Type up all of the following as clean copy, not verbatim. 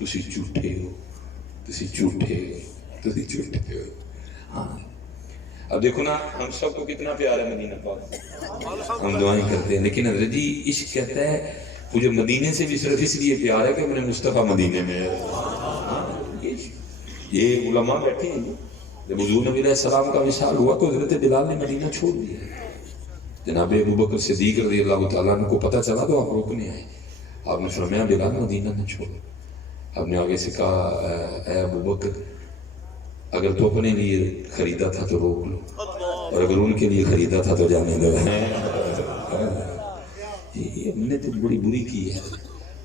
تسی جھوٹے ہو، تسی جھوٹے ہو، تسی جھوٹے ہو. ہاں اب دیکھو نا ہم سب کو کتنا پیار ہے مدینہ پاک، ہم دعائیں کرتے ہیں، لیکن حضرت جی عشق کہتا ہے مجھے مدینے سے بھی صرف اس لیے پیار ہے کہ میں نے مصطفیٰ مدینے میں ہے. یہ علماء بیٹھے ہیں جب حضور نبی علیہ السلام کا وصال ہوا تو حضرت بلال نے مدینہ چھوڑ دیا. جناب ابو بکر صدیق رضی اللہ تعالیٰ عنہ کو پتہ چلا تو آپ روکنے آئے. آپ نے فرمایا بلال مدینہ نہ چھوڑو. آپ نے آگے سے کہا اے ابو بکر اگر تو اپنے لیے خریدا تھا تو روک لو، اور اگر ان کے لیے خریدا تھا تو جانے دو. یہ ہم نے تو بڑی بری کی ہے،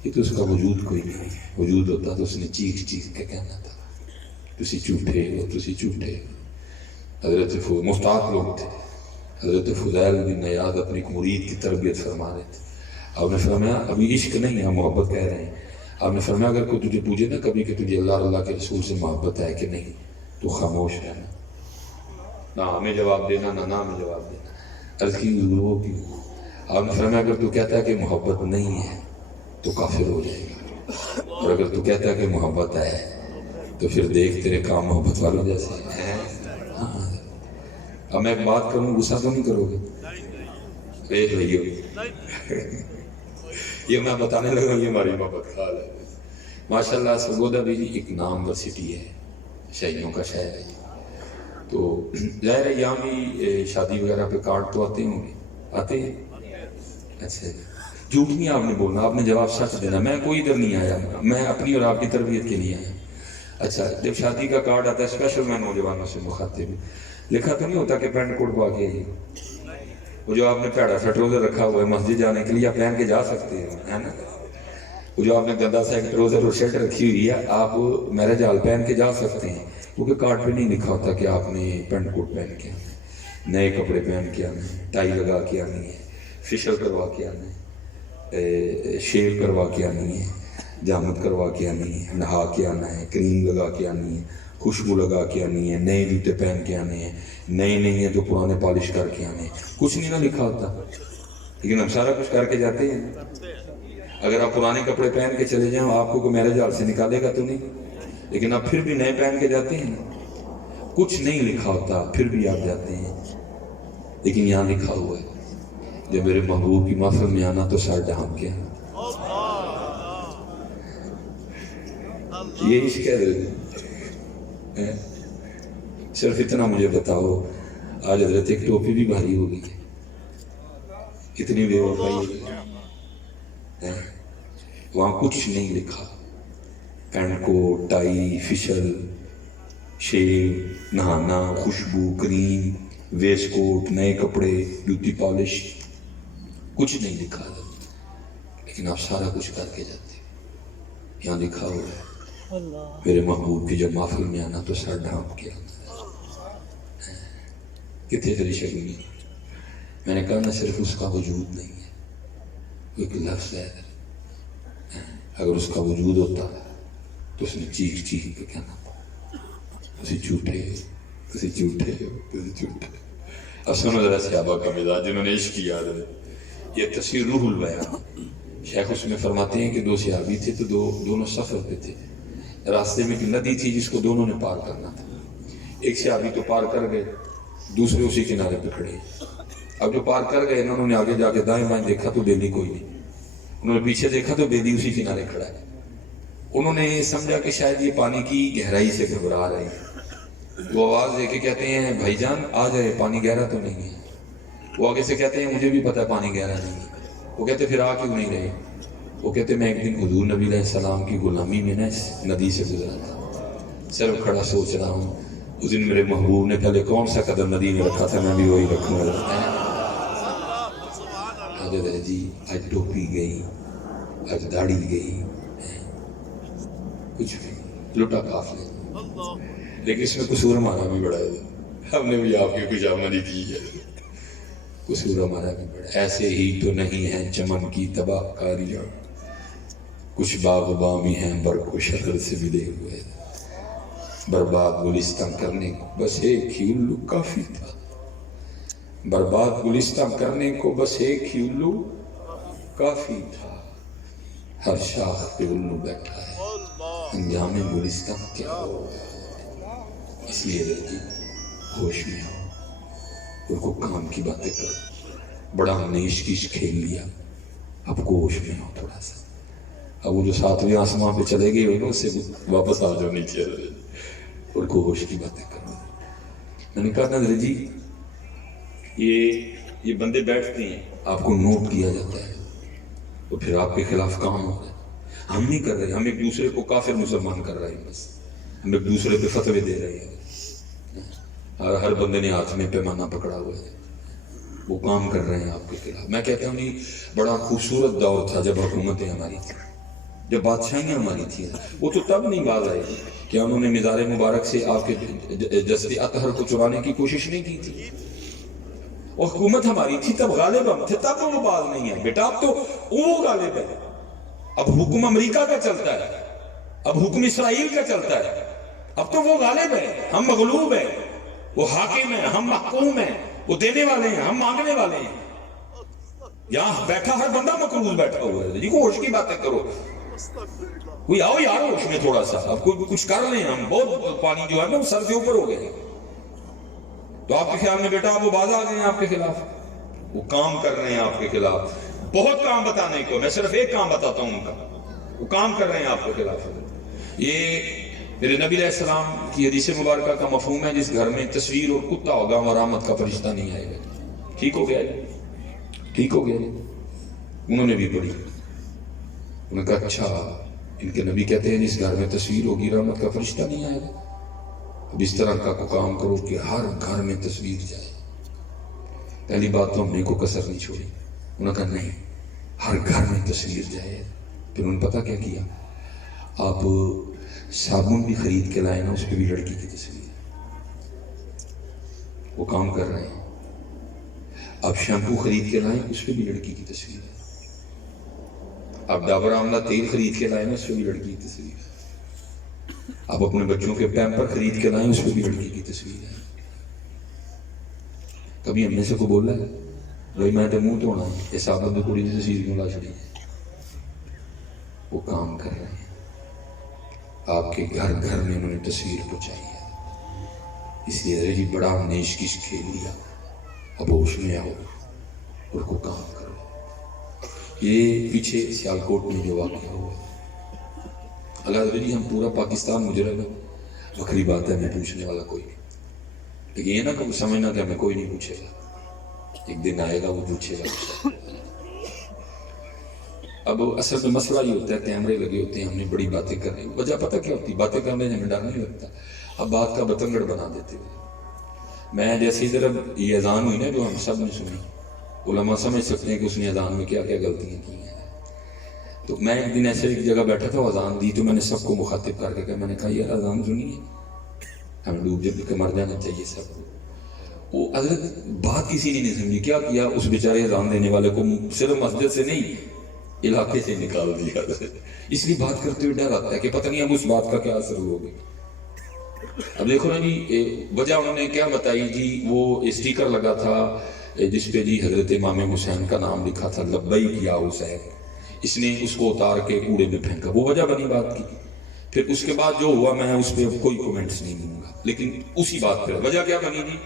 یہ تو اس کا وجود کوئی نہیں. وجود ہوتا تو اس نے چیخ چیخ کے کہنا تھا تسی جھوٹے ہو، تسی جھوٹے ہو. حضرت مفتاح لوگ تھے. حضرت فضیل بن عیاض اپنی ایک مرید کی تربیت فرما رہے تھے. آپ نے فرمایا ابھی عشق نہیں ہے، محبت کہہ رہے ہیں. آپ نے فرمایا اگر کوئی تجھے پوچھے نا کبھی کہ تجھے اللہ کے رسول سے محبت ہے کہ نہیں تو خاموش رہنا، نہ ہمیں جواب دینا نہ ہمیں جواب دینا. عرض کی وہ کیوں؟ آپ نے فرمایا اگر تو کہتا ہے کہ محبت نہیں ہے تو کافر ہو جائے گا، اور اگر تو کہتا ہے کہ محبت ہے تو پھر دیکھ تیرے کام محبت والوں جیسے ہیں. ہاں اب میں ایک بات کروں غصہ تو نہیں کرو گے؟ دیکھ لئیے یہ میں بتانے لگا یہ ہماری محبت خال ہے. ماشاءاللہ سرگودا بھی ایک نامور سٹی ہے، شہیدوں کا شہر ہے. تو ظاہر ہے یہاں بھی شادی وغیرہ پہ کارڈ تو آتے ہوں گے، آتے ہیں. اچھا جھوٹ نہیں آپ نے بولنا، آپ نے جواب سچ دینا. میں کوئی ادھر نہیں آیا، میں اپنی اور آپ کی تربیت کے لیے آیا. اچھا جب شادی کا کارڈ آتا ہے اسپیشل میں نوجوانوں سے مخاطب ہوں، لکھا تو نہیں ہوتا کہ پینٹ کوٹ پا کے وہ جو آپ نے پیڑا سا ٹروزر رکھا ہوا ہے مسجد جانے کے لیے آپ پہن کے جا سکتے ہیں، ہے نا. وہ جو آپ نے گندا سا ایک ٹروزر اور شرٹ رکھی ہوئی ہے آپ میرج ہال پہن کے جا سکتے ہیں، کیونکہ کارڈ پہ نہیں لکھا ہوتا کہ آپ نے پینٹ کوٹ پہن کے آنا ہے، نئے کپڑے پہن کے آنا ہے، ٹائی لگا کے آنی ہے، فیشل کروا کے آنا ہے، شیو کروا کے آنی ہے، جامت کروا کے آنی ہے، نہا کے آنا ہے، کریم لگا کے آنی ہے، خوشبو لگا کے آنی ہے، نئے جوتے پہن کے آنے ہیں، نئے نہیں ہیں تو پرانے پالش کر کے آنے ہیں. کچھ نہیں نہ لکھا ہوتا لیکن ہم سارا کچھ کر کے جاتے ہیں. اگر آپ پرانے کپڑے پہن کے چلے جائیں آپ کو میرج ہال سے نکالے گا تو نہیں، لیکن آپ پھر بھی نئے پہن کے جاتے ہیں. کچھ نہیں لکھا ہوتا پھر بھی آپ جاتے ہیں. لیکن یہاں لکھا ہوا ہے جب میرے محبوب کی محفل میں آنا تو سر ڈھانپ کے آنا. یہ عشق ہے. صرف اتنا مجھے بتاؤ آج حضرت ایک ٹوپی بھی بھاری ہو گئی ہے، اتنی بے وفائی ہے. وہاں کچھ نہیں لکھا، پینٹ کوٹ ٹائی فیشل شیو نہانا خوشبو کریم ویسٹ کوٹ نئے کپڑے جوتی پالش کچھ نہیں لکھا ہے، لیکن آپ سارا کچھ کر کے جاتے. یہاں لکھا ہوا ہے میرے محبوب کی جب محفل میں آنا تو سر ڈھانپ کے آنا. کتنے تیری شگنی میں نے کہا نہ صرف اس کا وجود نہیں ہے، ایک لفظ ہے. اگر اس کا وجود ہوتا تو اس نے چیخ چیخ کے کہنا تسی جھوٹے تسی جھوٹے تسی جھوٹے. اب سنو ذرا صحابہ کا مزاج جنہوں نے عشق کیا ہے. یہ تفسیر روح البیان شیخ اس میں فرماتے ہیں کہ دو صحابی تھے تو دونوں سفر پہ تھے. راستے میں ایک ندی تھی جس کو دونوں نے پار کرنا تھا. ایک صحابی تو پار کر گئے، دوسرے اسی کنارے پہ کھڑے. اب جو پار کر گئے انہوں نے آگے جا کے دائیں بائیں دیکھا تو بیلی کوئی نہیں. انہوں نے پیچھے دیکھا تو بیلی اسی کنارے کھڑا ہے. انہوں نے سمجھا کہ شاید یہ پانی کی گہرائی سے گھبرا رہے ہیں. وہ آواز دے کے کہتے ہیں بھائی جان آ جائے، پانی گہرا تو نہیں ہے. وہ آگے سے کہتے ہیں مجھے بھی پتا پانی گہرا نہیں ہے. وہ کہتے پھر آ کیوں نہیں رہے؟ وہ کہتے میں ایک دن حضور نبی علیہ السلام کی غلامی میں نا اس ندی سے گزرا تھا، صرف کھڑا سوچ رہا ہوں اس دن میرے محبوب نے پہلے کون سا قدم ندی میں رکھا تھا میں بھی وہی رکھوں گا. آج جی آج ٹوپی گئی، آج داڑھی گئی، کچھ بھی لٹا قافلے. لیکن اس میں قصور ہمارا بھی بڑا ہے، ہم نے بھی آپ کی کچھ آمدنی کی ہے. قصور ہمارا بھی بڑا. ایسے ہی تو نہیں ہیں چمن کی تباہ کاریاں، کچھ باغ بامی ہیں برق و شکر سے ملے ہوئے. برباد گلستان کرنے کو بس ایک ہی الو کافی تھا. برباد گلستان کرنے کو بس ایک ہی الو کافی تھا. ہر شاخ پہ الو بیٹھا ہے، انجام گلستان کیا ہو. اس لیے جی ہوش میں آؤ اور کو کام کی باتیں کرو. بڑا ہم نے عشق کھیل لیا, اب کو ہوش میں آؤ تھوڑا سا. اب وہ جو ساتویں آسمان پہ چلے گئے ہوئے نا, اس سے واپس آ جاؤ نیچے اور کو ہوش کی باتیں کرو. میں نے کہا نظر جی یہ بندے بیٹھتے ہیں, آپ کو نوٹ کیا جاتا ہے تو پھر آپ کے خلاف کام ہو رہا ہے. ہم نہیں کر رہے, ہم ایک دوسرے کو کافر مسلمان کر رہے ہیں, بس ہم ایک دوسرے پہ فتوے دے رہے ہیں. ہر بندے نے ہاتھ میں پیمانہ پکڑا ہوا ہے, وہ کام کر رہے ہیں آپ کے خلاف. میں کہتا ہوں نہیں, بڑا خوبصورت دور تھا جب حکومتیں ہماری تھیں, جب بادشاہیاں ہماری تھیں. وہ تو تب نہیں باز آئے کہ انہوں نے مزار مبارک سے آپ کے جسد اطہر کو چرانے کی کوشش نہیں کی تھی. اور حکومت ہماری تھی تب, غالب ہم تھے تب, وہ باز نہیں ہے بیٹا. اب تو وہ غالب ہے, اب حکم امریکہ کا چلتا ہے, اب حکم اسرائیل کا چلتا ہے. اب تو وہ غالب ہے, ہم مغلوب ہیں. وہ حاکم ہیں, ہم محکوم ہیں. وہ دینے والے ہیں, ہم مانگنے والے ہیں. یہاں بیٹھا ہر بندہ مقروض بیٹھا ہوا ہے. جی کو ہوش کی باتیں کرو, کوئی آؤ یار ہوش میں تھوڑا سا. اب کوئی کچھ کر لیں, ہم بہت پانی جو ہے نا وہ سر سے اوپر ہو گئے. تو آپ کے خیال میں بیٹا وہ باز آ گئے ہیں آپ کے خلاف, وہ کام کر رہے ہیں آپ کے خلاف. بہت کام بتانے کو, میں صرف ایک کام بتاتا ہوں ان کا. وہ کام کر رہے ہیں آپ کے خلاف. یہ میرے نبی علیہ السلام کی حدیث مبارکہ کا مفہوم ہے, جس گھر میں تصویر اور کتا ہوگا وہاں رحمت کا فرشتہ نہیں آئے گا. ٹھیک ہو گیا جی, ٹھیک ہو گیا جی. انہوں نے بھی پڑھی, انہوں نے کہا اچھا ان کے نبی کہتے ہیں جس گھر میں تصویر ہوگی رحمت کا فرشتہ نہیں آئے گا. اب اس طرح کا کام کرو کہ ہر گھر میں تصویر جائے. پہلی بات تو ہم نے کو کسر نہیں چھوڑی. انہوں نے کہا نہیں, ہر گھر میں تصویر جائے. پھر انہوں نے پتا کیا کیا, آپ صابن بھی خرید کے لائے نا, اس پہ بھی لڑکی کی تصویر. وہ کام کر رہے ہیں. آپ شیمپو خرید کے لائیں, اس پہ بھی لڑکی کی تصویر ہے. آپ ڈابر آملہ تیل خرید کے لائیں نا, اس پہ بھی لڑکی کی تصویر ہے. آپ اپنے بچوں کے پیمپر خرید کے لائیں, اس پہ بھی لڑکی کی تصویر ہے. کبھی ہم نے سے کو بولا ہے بھائی میں تو منہ دھونا ہے, یہ صابن تو کڑی کی تصویر کیوں لا چڑی ہے. وہ کام کر رہے ہیں. آپ کے گھر گھر میں انہوں نے تصویر پہنچائی ہے. اس لیے جی بڑا ہم نے عشق کھیل لیا, اب ہوش میں آؤ اور کو کام کرو. یہ پیچھے سیالکوٹ میں جو واقعہ ہوا, اللہ جی ہم پورا پاکستان مجرم ہے, بکری بات ہے, ہمیں پوچھنے والا کوئی نہیں. لیکن یہ نہ کہ سمجھنا کہ ہمیں کوئی نہیں پوچھے گا, ایک دن آئے گا وہ پوچھے گا. اب اصل میں مسئلہ یہ ہوتا ہے, کیمرے لگے ہوتے ہیں, ہم نے بڑی باتیں کر رہی. وجہ پتہ کیا ہوتی, باتیں کرنے سے ہمیں ڈر نہیں لگتا. اب بات کا بتنگڑ بنا دیتے ہوئے. میں جیسے ادھر یہ اذان ہوئی نا جو ہم سب نے سنی, علماء سمجھ سکتے ہیں کہ اس نے اذان میں کیا کیا غلطیاں کی ہیں. تو میں ایک دن ایسے ایک جگہ بیٹھا تھا, اذان دی تو میں نے سب کو مخاطب کر کے کہا, میں نے کہا یار اذان سنی ہے, ہم ڈوب جب کے مر جانا چاہیے سب کو. وہ حضرت بات کسی نے نہیں سمجھی. کیا کیا, اس بیچارے اذان دینے والے کو صرف مسجد سے نہیں علاقے سے نکال دیا. اس لیے بات کرتے ہوئے ڈر آتا ہے کہ پتہ نہیں اب اس بات کا کیا اثر ہوگا. اب دیکھو نا جی, وجہ انہوں نے کیا بتائی جی, وہ اسٹیکر لگا تھا جس پہ جی حضرت امام حسین کا نام لکھا تھا, لبیک یا حسین. اس نے اس کو اتار کے کوڑے میں پھینکا. وہ وجہ بنی بات کی. پھر اس کے بعد جو ہوا میں اس پہ کوئی کومنٹس نہیں دوں گا, لیکن اسی بات پہ وجہ کیا بنی جی,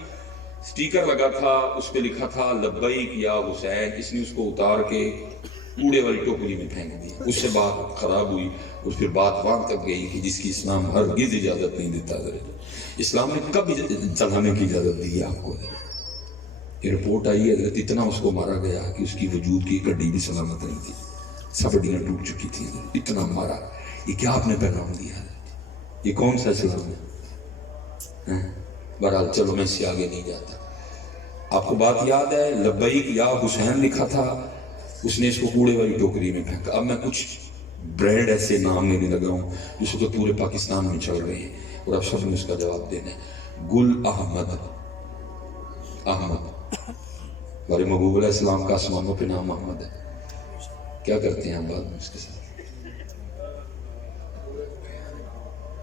اسٹیکر لگا تھا, اس پہ لکھا تھا لبیک یا حسین. اس نے اس کو اتار کے کوڑے والی ٹوکری میں پھینک دیا. اس سے بات خراب ہوئی, اور پھر بات وہاں تک گئی کہ جس کی اسلام ہرگز اجازت نہیں دیتا. اسلام نے کب چلانے کی اجازت دی ہے آپ کو؟ یہ رپورٹ آئی ہے حضرت اتنا اس کو مارا گیا کہ اس کی وجود کی ہڈی بھی سلامت نہیں تھی, سب ہڈیاں ٹوٹ چکی تھی. اتنا مارا. یہ کیا آپ نے پیغام دیا ہے؟ یہ کون سا اسلام ہے؟ بہرحال چلو میں اس سے آگے نہیں جاتا. آپ کو بات یاد ہے, لبیک یا حسین لکھا تھا, اس نے اس کو کوڑے والی ٹوکری میں پھینکا. اب میں کچھ برانڈ ایسے نام لینے لگا ہوں جس کو پورے پاکستان میں چل رہے ہیں, اور اب سب نے اس کا جواب دینا ہے. گل احمد, ہمارے محبوب علیہ السلام کا آسمانوں پہ نام احمد ہے. کیا کرتے ہیں ہم بعد میں اس کے ساتھ؟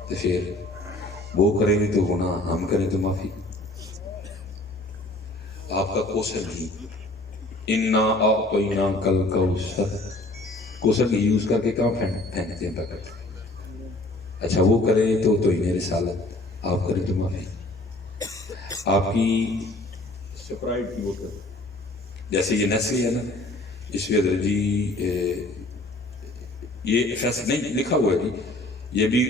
تو پھر وہ کریں گے تو گناہ, ہم کریں تو معافی. آپ کا کوثر گھی, انا اعطیناک الکوثر, کوثر گھی یوز کر کے کہاں پھینکتے ہیں پیکٹ؟ اچھا وہ کرے تو توہین رسالت، آپ کریں تو معافی. آپ کی سپرائٹ کی بوتل جیسے یہ نیسلے ہے نا، اس میں حضرت جی یہ فیصل نہیں لکھا ہوا ہے جی، یہ بھی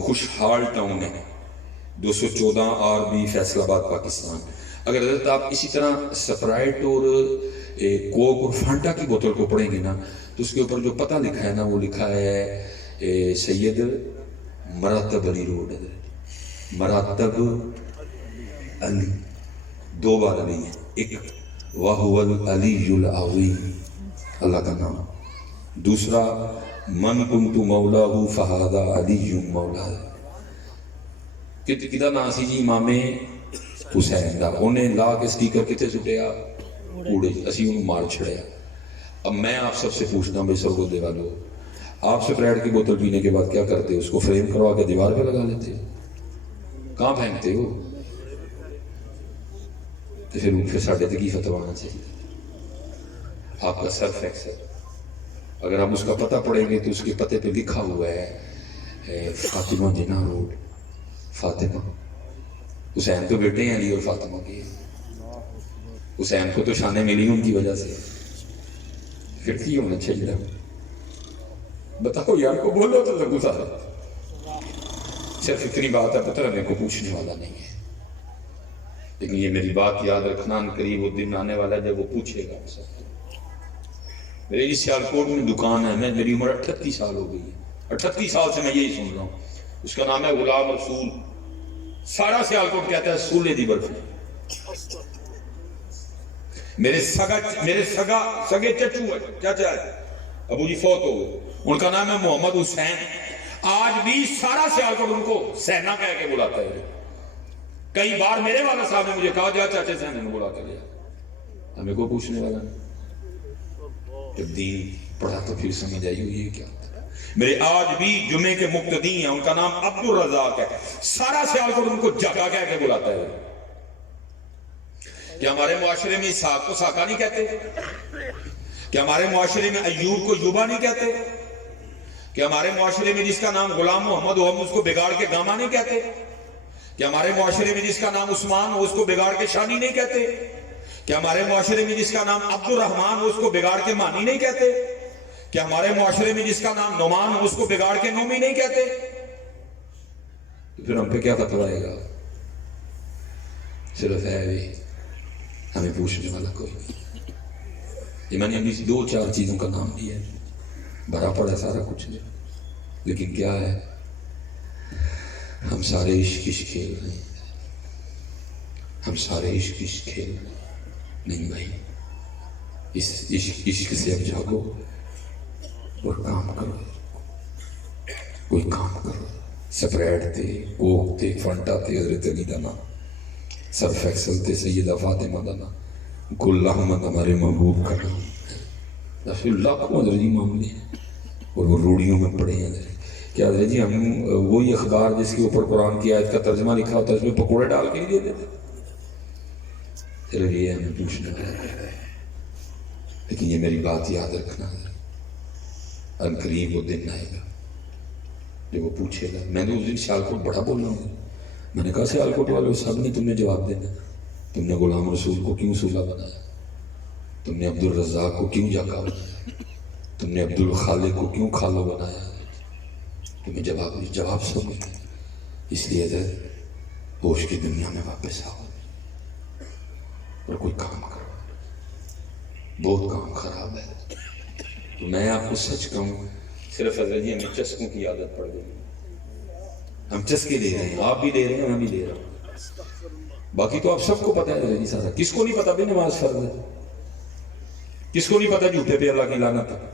خوشحال ٹاؤن ہے، 214 آر بی فیصل آباد پاکستان. اگر حضرت آپ اسی طرح سپرائٹ اور کوک اور فانٹا کی بوتل کو پڑھیں گے نا تو اس کے اوپر جو پتہ لکھا ہے نا وہ لکھا ہے سید مراتب علی روڈ. مراتب علی، 2 بار علی ہے، ایک وَهُوَ الْعَلِيُّ الْعَظِيمُ اللہ کا نام، دوسرا من کنت مولاہ فہذا علی مولا. کدھر نام سی جی امام حسین دا، انہیں لا کے سٹیکر کتے سٹیا کوڑے، اسی انہوں مار چھڑیا. اب میں آپ سب سے پوچھنا بھائی سرگودے والو، آپ سپرائٹ کی بوتل پینے کے بعد کیا کرتے ہو؟ اس کو فریم کروا کے دیوار پہ لگا لیتے ہو؟ کہاں پھینکتے ہو؟ تو پھر ساڑھے تک ہی فتوانا چاہیے. آپ کا سرف ایکسل اگر آپ اس کا پتہ پڑھیں گے تو اس کے پتے پہ لکھا ہوا ہے فاطمہ جناح روڈ. فاطمہ حسین تو بیٹے ہیں علی اور فاطمہ کے، حسین کو تو شانیں ملی ان کی وجہ سے، پھر کی ہونا چاہیے؟ بتاؤ یار کو بولو تو لگو سارا. صرف اتنی بات ہے پتہ میرے کو پوچھنے والا نہیں ہے، لیکن یہ میری بات یاد رکھنا، ان قریب وہ دن آنے والا ہے جب وہ پوچھے گا. میرے اس سیالکوٹ میں دکان ہے، میری عمر 38 سال ہو گئی ہے، 38 سال سے میں یہی سن رہا ہوں. اس کا نام ہے غلام رسول. سارا سیالکوٹ کہتا ہے سولے دی برفی. میرے سگے چچو ہے، چاچا ہے، ابو جی فوت ہو گئے، ان کا نام ہے محمد حسین. آج بھی سارا سیالکوٹ ان کو سینا کہہ کے بلاتا ہے. کئی بار میرے والا صاحب نے مجھے کہا جا چاچے سینا نے بلا کے لیا، ہمیں کو پوچھنے والا نہیں. جب دین پڑھا تو پھر سمجھ آئی ہوئی ہے کیا. میرے آج بھی جمعے کے مقتدی ہیں، ان کا نام عبد الرزاق ہے، سارا سیالکوٹ ان کو جگہ کہہ کے بلاتا ہے. کیا ہمارے معاشرے میں اسحاق کو ساقہ نہیں کہتے؟ کیا ہمارے معاشرے میں ایوب کو یوبا نہیں کہتے؟ کیا ہمارے معاشرے میں جس کا نام غلام محمد ہو ہم اس کو بگاڑ کے گاما نہیں کہتے؟ کیا ہمارے معاشرے میں جس کا نام عثمان ہو اس کو بگاڑ کے شانی نہیں کہتے؟ کیا ہمارے معاشرے میں جس کا نام عبد الرحمن ہو اس کو بگاڑ کے مانی نہیں کہتے؟ کیا ہمارے معاشرے میں جس کا نام نعمان ہو اس کو بگاڑ کے نومی نہیں کہتے؟ تو پھر ہم پہ کیا فتویٰ آئے گا؟ صرف ہے بھی ہمیں پوچھنے والا کوئی نہیں. یہ میں نے ابھی 2-4 چیزوں کا نام لیا ہے، بھرا پڑا سارا کچھ ہے، لیکن کیا ہے، ہم سارے عشق کھیل رہے ہیں. ہم سارے عشق کھیل رہے ہیں. نہیں بھائی، اس عشق سے اب جاگو اور کام کرو، کوئی کام کرو. سپریٹ تھے، کوک تھے، فانٹا تھے، حضرت علی دا نام، سرف ایکسل تھے، سیدہ فاطمہ دا نام، گل احمد ہمارے محبوب کا نام. رسول اللہ کو حضرت جی معاملے ہیں اور وہ روڑیوں میں پڑے ہیں. کیا حضرت جی ہم وہی اخبار جس کے اوپر قرآن کی آیت کا ترجمہ لکھا ہوتا ہے اس میں پکوڑے ڈال کے دے دیتے؟ چلو یہ ہمیں پوچھنا ہے، لیکن یہ میری بات یاد رکھنا ہے، ان قریب وہ دن آئے گا جب وہ پوچھے گا. میں نے اس دن سیالکوٹ بڑا بول رہا ہوں، میں نے کہا سیالکوٹ والوں سب نے تم نے جواب دینا. تم نے غلام رسول کو کیوں سولہ بنایا؟ تم نے عبد الرزاق کو کیوں جاکا بنایا؟ تم نے عبد الخالق کو کیوں خالو بنایا؟ تمہیں جواب سب ملے. اس لیے حضرت ہوش کی دنیا میں واپس آؤ اور کوئی کام کرو. بہت کام خراب ہے. تو میں آپ کو سچ کہوں، صرف حضرت جی ہمیں چسکوں کی عادت پڑ گئی. ہم چسکے لے رہے ہیں، آپ بھی لے رہے ہیں، میں بھی لے رہا ہوں. باقی تو آپ سب کو پتہ ہے حضرت جی سارا. کس کو نہیں پتا بھی نماز فرض ہے؟ کس کو نہیں پتا جھوٹے پہ اللہ کی لعنت ہے؟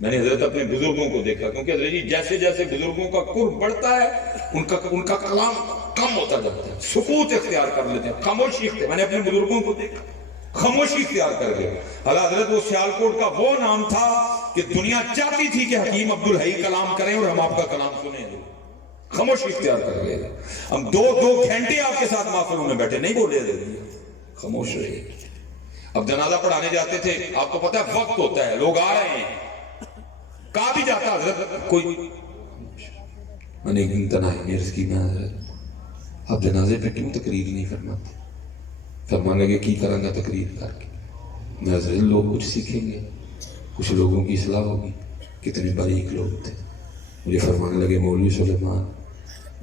میں نے حضرت اپنے بزرگوں کو دیکھا، کیونکہ حضرت جی جیسے جیسے بزرگوں کا قرب بڑھتا ہے ان کا کلام کم ہوتا جاتا ہے، سکوت اختیار کر لیتے ہیں، خاموشی اختیار. میں نے اپنے بزرگوں کو دیکھا خاموشی اختیار کر گئے. حضرت وہ سیالکوٹ کا وہ نام تھا کہ دنیا چاہتی تھی کہ حکیم عبدالحی کلام کریں اور ہم آپ کا کلام سنیں. خاموشی اختیار کر گئے. ہم 2 گھنٹے آپ کے ساتھ محفلوں میں بیٹھے، نہیں بولے رہے، خاموش رہے. اب جنازہ پڑھانے جاتے تھے، آپ کو پتہ ہے وقت ہوتا ہے، لوگ آ رہے ہیں، کہا بھی جاتا حضرت کوئی میں نے ایک دن تنہائی میں عرض کی میں آپ جنازے پہ کیوں تقریر نہیں فرماتے؟ فرمانے لگے کی کریں گا تقریر کر کے؟ میں حضرت لوگ کچھ سیکھیں گے، کچھ لوگوں کی اصلاح ہوگی. کتنے باریک لوگ تھے. مجھے فرمانے لگے مولوی سلیمان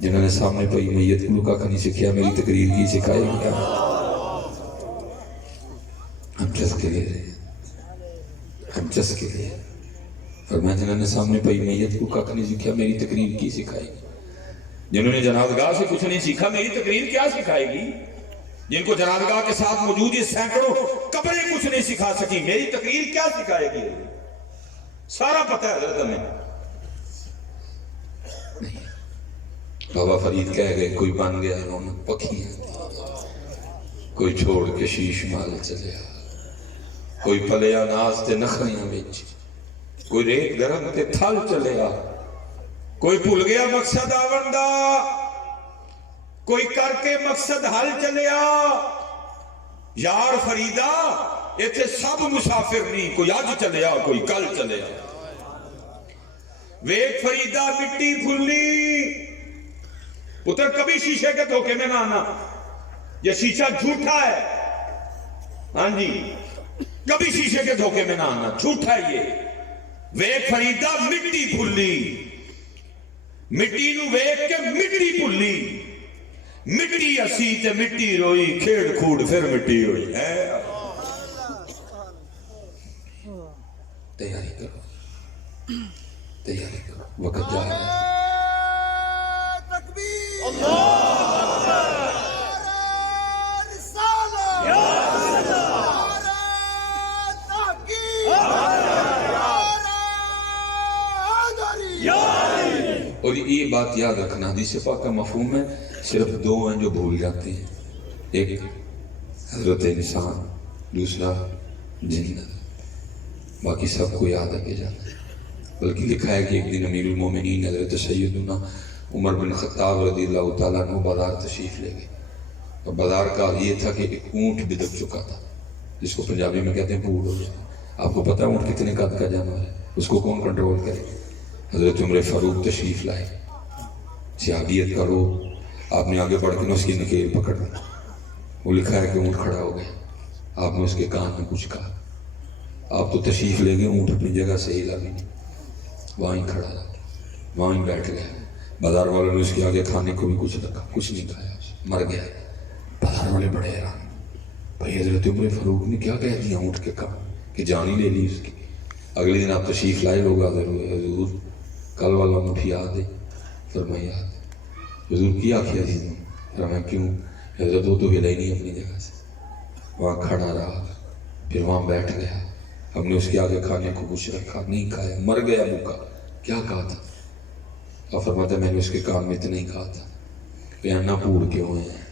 جنہوں نے سامنے پئی میت کو کا نہیں سکھیا میری تقریر کی سکھائے گی کیا؟ ہم چس کے لے رہے ہیں، ہم چس کے لے. فرمایا جنہوں نے سامنے پئی میت کو کا نہیں سکھیا میری تقریر کی سکھائے گی؟ جنہوں نے جنازگاہ سے کچھ نہیں سیکھا میری تقریر کیا سکھائے گی؟ جن کو جنازگاہ کے ساتھ موجود یہ سینکڑوں قبریں کچھ نہیں سکھا سکی میری تقریر کیا سکھائے گی؟ سارا پتہ ہے حضرت ہمیں. بابا فرید کہہ گئے کوئی بن گیا رونق پکھیاں، کوئی چھوڑ کے شیش مال چلیا، کوئی پلیا ناز تے نخریاں وچ، کوئی ریت گرم تے تھل چلیا، کوئی بھول گیا مقصد آوندا، کوئی کر کے مقصد حل چلیا. یار فریدا ایتھے سب مسافر نہیں، کوئی اج چلیا کوئی کل چلیا. ویک فریدا مٹی پھلی، پتر کبھی شیشے کے دھوکے میں نہ آنا، یہ شیشہ جھوٹا ہے. ہاں جی کبھی شیشے کے دھوکے میں نہ آنا، جھوٹا ہے یہ. ویک فریدا مٹی پھلی، مٹی نو ویک کے مٹی پھلی، مٹی اسی تے مٹی روئی، کھیڑ کھوڑ پھر مٹی ہوئی. تیاری کرو، تیاری کرو، وقت جا رہا ہے. اور یہ بات یاد رکھنا حدیث پاک کا مفہوم ہے صرف دو ہیں جو بھول جاتے ہیں، ایک حضرت انسان، دوسرا جنت. باقی سب کو یاد رکھے جاتا ہے. بلکہ لکھا ہے کہ ایک دن امیر المومنین حضرت سیدنا عمر بن خطاب رضی اللہ تعالیٰ عنہ بازار تشریف لے گئے. اور بازار کا یہ تھا کہ ایک اونٹ بدک چکا تھا جس کو پنجابی میں کہتے ہیں پھوڑ ہو جائے. آپ کو پتہ ہے اونٹ کتنے قد کا جانور ہے؟ اس کو کون کنٹرول کرے؟ حضرت عمر فاروق تشریف لائے. صحابیت کرو، آپ نے آگے بڑھ کے اس کی نکیل پکڑ لی. وہ لکھا ہے کہ اونٹ کھڑا ہو گیا. آپ نے اس کے کان میں کچھ کہا. آپ تو تشریف لے گئے، اونٹ اپنی جگہ سے ہلا بھی نہیں، وہاں ہی کھڑا رہا، وہاں ہی بیٹھ گیا. بازار والوں نے اس کے آگے کھانے کو بھی کچھ رکھا، کچھ نہیں کھایا، مر گیا. بازار والے بڑے حیران، بھائی حضرت عمر فاروق نے کیا کہہ دیا اونٹ کے کام کہ جان ہی لے لی اس کی. اگلے دن آپ تشریف لائے، لوگ حاضر ہوئے. حضور کل والا اونٹ یاد ہے؟ فرمایا یاد ہے. حضور کیا کیا جی؟ فرمایا کیوں؟ حضرت وہ تو ہلا ہی نہیں اپنی جگہ سے، وہاں کھڑا رہا، پھر وہاں بیٹھ گیا. ہم نے اس کے آگے کھانے کو کچھ رکھا، نہیں کھایا، مر گیا بھوکا. کیا کہا تھا؟ اور فرماتا میں نے اس کے کان میں اتنا ہی کہا تھا کہ نہ پوڑ کے ہوئے ہیں،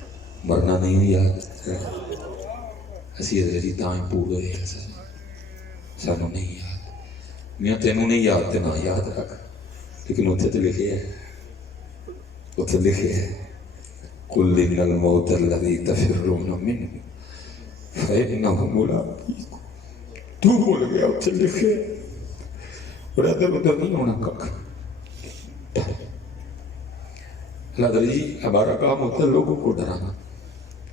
مرنا نہیں یاد. اسی حضرت جی تاں پوڑ ہوئے ہیں، سانو نہیں یاد. میں تینوں نہیں یاد تے نہ یاد رکھ، لیکن اتنے تو لکھے ہے، اتنے لکھے ہے قُلْ إِنَّ الْمَوْتَ الَّذِي تَفِرُّونَ مِنْهُ فَإِنَّهُ مُلَاقِيكُمْ. تو بول گیا اتنے لکھے، اور ادھر ادھر نہیں ہونا کک. اللہ جی ہمارا کام ہوتا ہے لوگوں کو ڈرانا.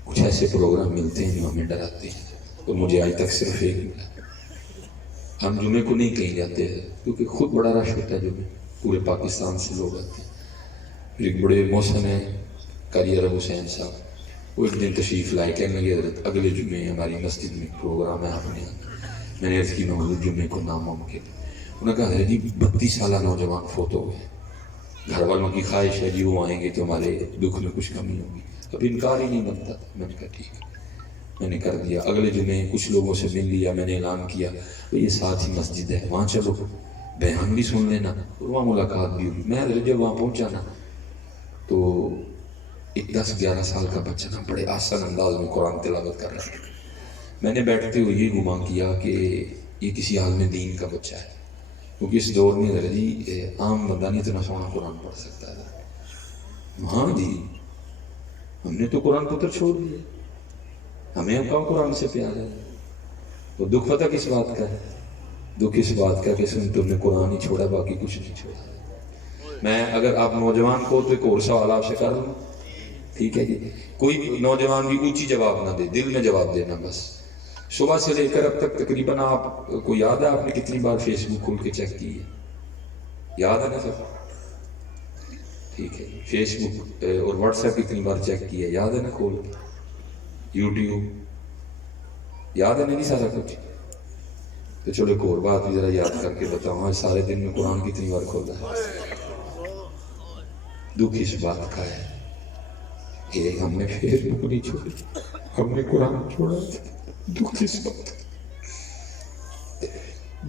کچھ ایسے پروگرام ملتے ہیں جو ہمیں ڈراتے ہیں، اور مجھے آج تک صرف ایک ملا. ہم جمعے کو نہیں کہیں جاتے ہیں کیونکہ خود بڑا رش ہوتا ہے جمعے، پورے پاکستان سے لوگ آتے ہیں. ایک بڑے محسن ہیں قاری عرب حسین صاحب، وہ ایک دن تشریف لائے، کہنے لگے حضرت اگلے جمعے ہماری مسجد میں پروگرام ہے، آپ نے آنا. میں نے عرض کی حضور جمعے کو ناممکن. انہوں نے کہا حضرت جی 32 سالہ نوجوان فوت ہو گئے، گھر والوں کی خواہش ہے جی وہ آئیں گے تو ہمارے دکھ میں کچھ کمی ہوگی. اب انکار ہی نہیں بنتا تھا. میں نے کہا ٹھیک ہے، میں نے کر دیا. اگلے جمعے کچھ لوگوں سے مل لیا، میں نے اعلان کیا یہ ساتھ ہی مسجد ہے، وہاں چلو بیان بھی سن لینا اور وہاں ملاقات بھی ہوگی. میں حضرت جب وہاں پہنچا نا تو ایک 10-11 سال کا بچہ نا بڑے آسان انداز میں قرآن تلاوت کر رہا تھا. میں نے بیٹھتے ہوئے یہ گمان کیا کہ یہ کسی عالم دین کا بچہ ہے، کیونکہ اس دور میں حضرت جی عام بندہ نہیں اتنا سونا قرآن پڑھ سکتا تھا. ہاں جی ہم نے تو قرآن پتر چھوڑ دیا، ہمیں اب کہاں قرآن سے پیار ہے. وہ دکھ پتہ کس بات کا ہے؟ دکھ اس بات کا کہ تم نے قرآن ہی چھوڑا، باقی کچھ نہیں چھوڑا. میں اگر آپ نوجوان کو تو ایک اور سوال آپ سے کر لوں، ٹھیک ہے جی؟ کوئی نوجوان بھی اونچی جواب نہ دے، دل میں جواب دینا بس۔ صبح سے لے کر اب تک تقریباً آپ کو یاد ہے آپ نے کتنی بار فیس بک کھول کے چیک کی ہے؟ یاد ہے نا سر؟ ٹھیک ہے، فیس بک اور واٹس ایپ کتنی بار چیک کی ہے؟ یاد ہے نا کھول کے؟ یوٹیوب یاد ہے نا؟ نہیں سارا کچھ؟ تو چلو ایک اور بات بھی ذرا یاد کر کے بتاؤں، آج سارے دن میں قرآن کتنی بار کھولا ہے؟ دکھ اس بات کا ہے کہ ہم نے فیس بک نہیں چھوڑی، ہم نے قرآن چھوڑا۔ دکھ اس بات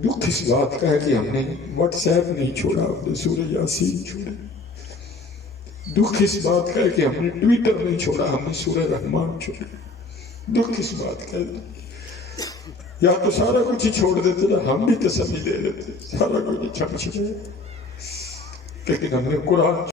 دکھ اس بات کا ہے کہ ہم نے واٹس ایپ نہیں چھوڑا، ہم نے سورہ یاسین چھوڑی۔ دکھ اس بات کا ہے کہ ہم نے ٹویٹر نہیں چھوڑا، ہم نے سورہ رحمان چھوڑی۔ دکھ اس بات کا ہے، یا تو سارا کچھ ہی چھوڑ دیتے نا، ہم بھی تسلی دے دیتے، سارا کچھ چھپ چھپے، لیکن ہم نے قرآن